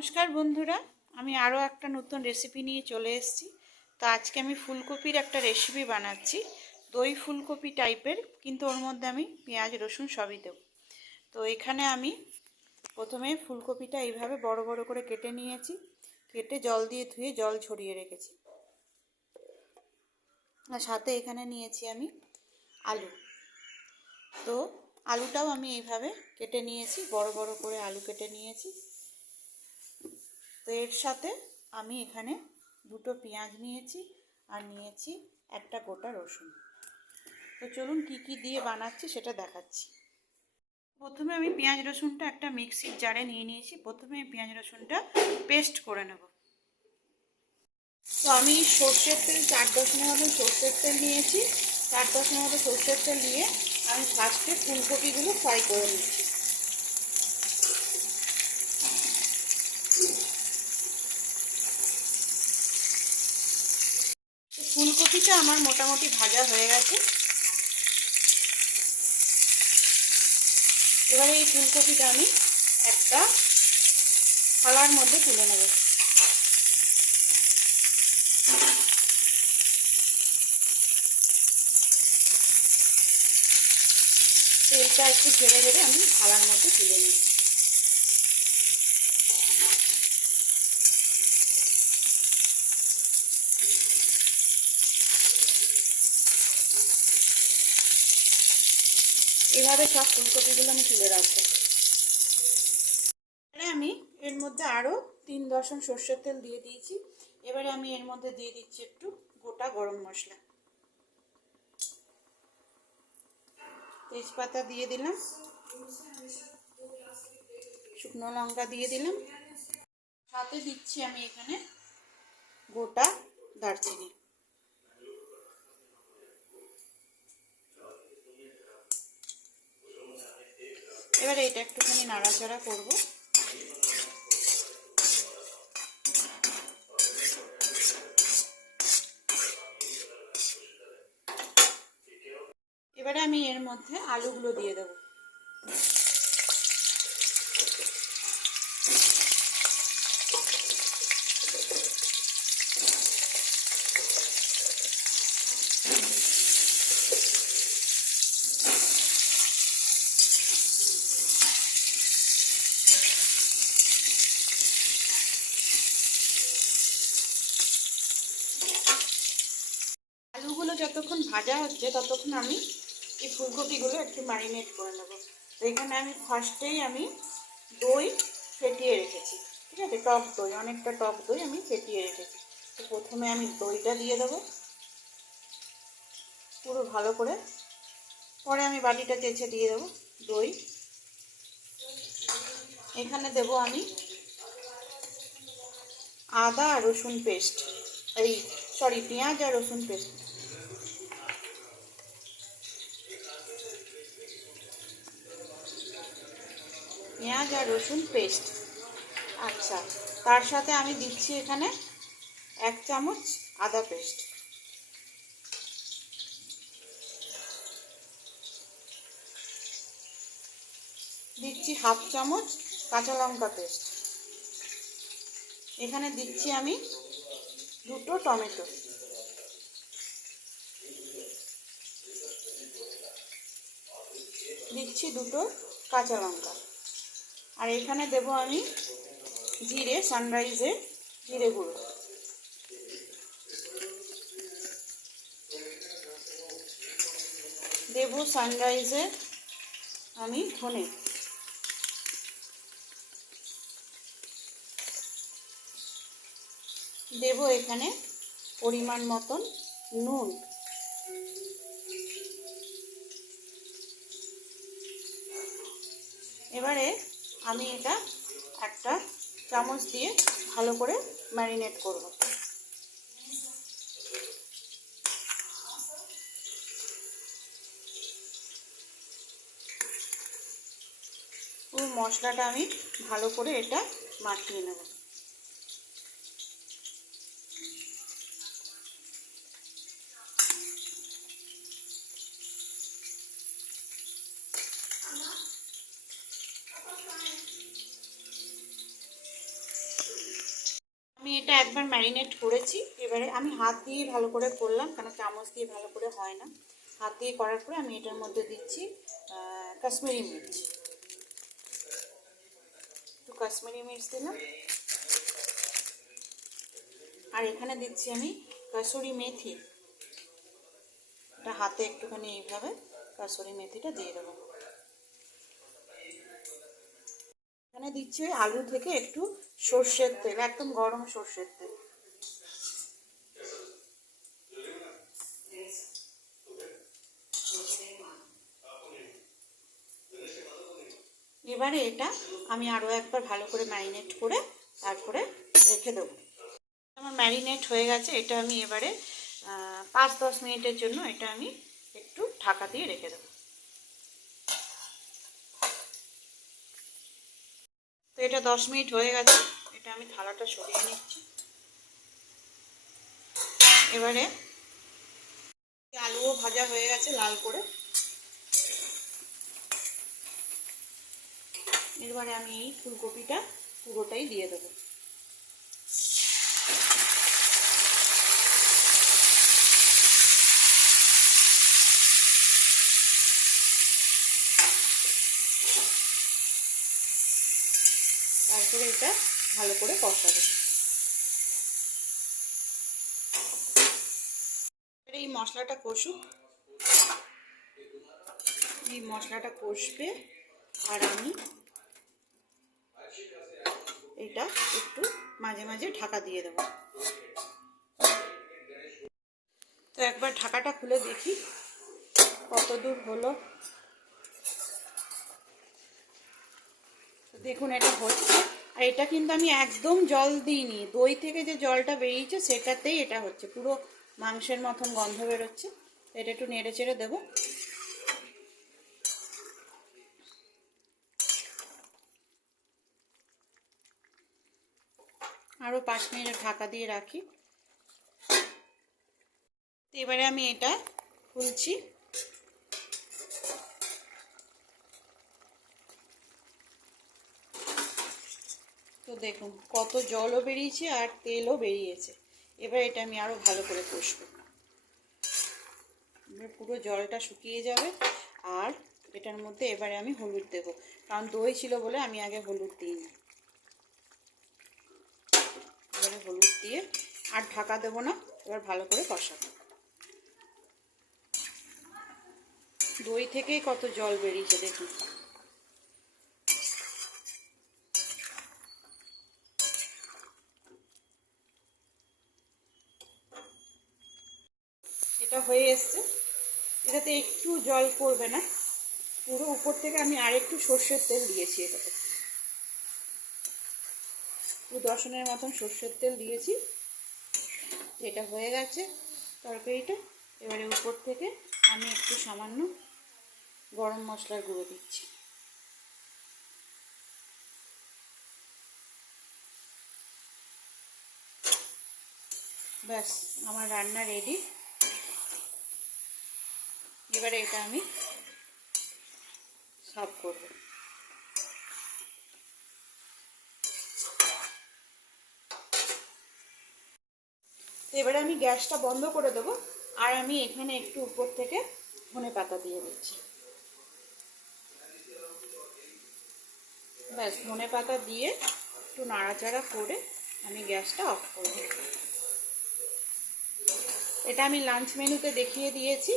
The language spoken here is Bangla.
নমস্কার বন্ধুরা, আমি আরও একটা নতুন রেসিপি নিয়ে চলে এসেছি। তো আজকে আমি ফুলকপির একটা রেসিপি বানাচ্ছি, দই ফুলকপি টাইপের, কিন্তু ওর মধ্যে আমি পেঁয়াজ রসুন সবই দেব। তো এখানে আমি প্রথমে ফুলকপিটা এইভাবে বড় বড় করে কেটে নিয়েছি, কেটে জল দিয়ে ধুয়ে জল ঝরিয়ে রেখেছি। আর সাথে এখানে নিয়েছি আমি আলু। তো আলুটাও আমি এইভাবে কেটে নিয়েছি, বড় বড় করে আলু কেটে নিয়েছি। তো এর সাথে আমি এখানে দুটো পেঁয়াজ নিয়েছি আর নিয়েছি একটা গোটা রসুন। তো চলুন কি কি দিয়ে বানাচ্ছি সেটা দেখাচ্ছি। প্রথমে আমি পেঁয়াজ রসুনটা একটা মিক্সির জারে নিয়ে নিয়েছি। প্রথমে আমি পেঁয়াজ রসুনটা পেস্ট করে নেব। তো আমি সর্ষের তেল 4-10 মতো সর্ষের তেল নিয়েছি। 4-10 মতো সর্ষের তেল নিয়ে আমি ফার্স্টে ফুলকপিগুলো ফ্রাই করে নিচ্ছি। ফুলকপিটা আমার মোটামুটি ভাজা হয়ে গেছে। এবারে এই ফুলকপিটা আমি একটা থালার মধ্যে তুলে নেব। তেলটা একটু ঝেড়ে ঝেড়ে আমি থালার মধ্যে তুলে নিচ্ছি। এভাবে সব ফুলকপিগুলো আমি তুলে রাখবো। আমি এর মধ্যে আরও 3 দশম সর্ষের তেল দিয়ে দিয়েছি। এবারে আমি এর মধ্যে দিয়ে দিচ্ছি একটু গোটা গরম মশলা, তেজপাতা দিয়ে দিলাম, শুকনো লঙ্কা দিয়ে দিলাম, সাথে দিচ্ছি আমি এখানে গোটা দারচিনি। এবারে এটা একটুখানি নাড়াচাড়া করব। এবারে আমি এর মধ্যে আলুগুলো দিয়ে দেবো। আলুগুলো যতক্ষণ ভাজা হচ্ছে ততক্ষণ আমি এই ফুলকপিগুলো একটু ম্যারিনেট করে নেব। তো এখানে আমি ফার্স্টেই আমি দই ফেটিয়ে রেখেছি, ঠিক আছে, টক দই, অনেকটা টক দই আমি ফেটিয়ে রেখেছি। তো প্রথমে আমি দইটা দিয়ে দেবো পুরো ভালো করে, পরে আমি বাটিটা চেঁচে দিয়ে দেবো দই। এখানে দেবো আমি আদা আর রসুন পেস্ট, পেঁয়াজ আর রসুন পেস্ট। পেঁয়াজ আর রসুন পেস্ট, আচ্ছা। তার সাথে আমি দিচ্ছি এখানে 1 চামচ আদা পেস্ট, দিচ্ছি 1/2 চামচ কাঁচা লঙ্কা পেস্ট, এখানে দিচ্ছি আমি 2টো টমেটো, দিচ্ছি 2টো কাঁচা লঙ্কা, আর এখানে দেব আমি জিরে, সানরাইজের জিরে গুঁড়ো, দেব সানরাইজের আমি ধনে, দেব এখানে পরিমাণ মতন নুন, এবারে আমি এটা একটা চামচ দিয়ে ভালো করে ম্যারিনেট করব। পুরো মশলাটা আমি ভালো করে এটা মাখিয়ে নেব। এটা একবার ম্যারিনেট করেছি, এবারে আমি হাত দিয়ে ভালো করে করলাম, কারণ চামচ দিয়ে ভালো করে হয় না। হাত দিয়ে করার পরে আমি এটার মধ্যে দিচ্ছি কাশ্মীরি মির্চ, একটু কাশ্মীরি মির্চ দিলাম। আর এখানে দিচ্ছি আমি কাসুরি মেথি, এটা হাতে একটুখানি এইভাবে কাসুরি মেথিটা দিয়ে দেবো। এখানে দিচ্ছি আলু থেকে একটু সর্ষের তেল, একদম গরম সর্ষের তেল। এবারে এটা আমি আরও একবার ভালো করে ম্যারিনেট করে তারপরে রেখে দেবো। আমার ম্যারিনেট হয়ে গেছে, এটা আমি এবারে 5-10 মিনিটের জন্য এটা আমি একটু ঢাকা দিয়ে রেখে দেবো। তো এটা 10 মিনিট হয়ে গেছে, এটা আমি থালাটা সরিয়ে নিচ্ছি। এবারে আলুও ভাজা হয়ে গেছে লাল করে, এবারে আমি এই ফুলকপিটা পুরোটাই দিয়ে দেবো। তারপরে এটা ভালো করে কষাবো। এই মশলাটা কষুক, এই মশলাটা কষবে, আর আমি এটা একটু মাঝে মাঝে ঢাকা দিয়ে দেবো। তো একবার ঢাকাটা খুলে দেখি কত দূর হলো। দেখুন এটা হচ্ছে, আর এটা কিন্তু আমি একদম জল দিইনি, দই থেকে যে জলটা বেরিয়েছে সেটাতেই এটা হচ্ছে, পুরো মাংসের মতন গন্ধ বেরোচ্ছে। এটা একটু নেড়ে চেড়ে দেবো। আরও 5 মিনিট ঢাকা দিয়ে রাখি। এবারে আমি এটা খুলছি। তো দেখুন কত জলও বেরিয়েছে আর তেলও বেরিয়েছে। এবার এটা আমি আরও ভালো করে কষবো, পুরো জলটা শুকিয়ে যাবে। আর এটার মধ্যে এবারে আমি হলুদ দেব, কারণ দই ছিল বলে আমি আগে হলুদ দিইনি। এবারে হলুদ দিয়ে আর ঢাকা দেব না, এবার ভালো করে কষাবো। দই থেকেই কত জল বেরিয়েছে দেখুন। এটা হয়ে এসছে, এটাতে একটু জল পড়বে না, পুরো উপর থেকে আমি আরেকটু সর্ষের তেল দিয়েছি, এটাতে 10 মতন সর্ষের তেল দিয়েছি। এটা হয়ে গেছে তরকারিটা। এবারে উপর থেকে আমি একটু সামান্য গরম মশলার গুঁড়ো দিচ্ছি। ব্যাস আমার রান্না রেডি। এবারে এটা আমি সার্ভ করব। এবারে আমি গ্যাসটা বন্ধ করে দেবো, আর আমি এখানে একটু উপর থেকে ধনেপাতা দিয়ে দিচ্ছি। ব্যাস ধনেপাতা দিয়ে একটু নাড়াচাড়া করে আমি গ্যাসটা অফ করব। এটা আমি লাঞ্চ মেনুতে দেখিয়ে দিয়েছি।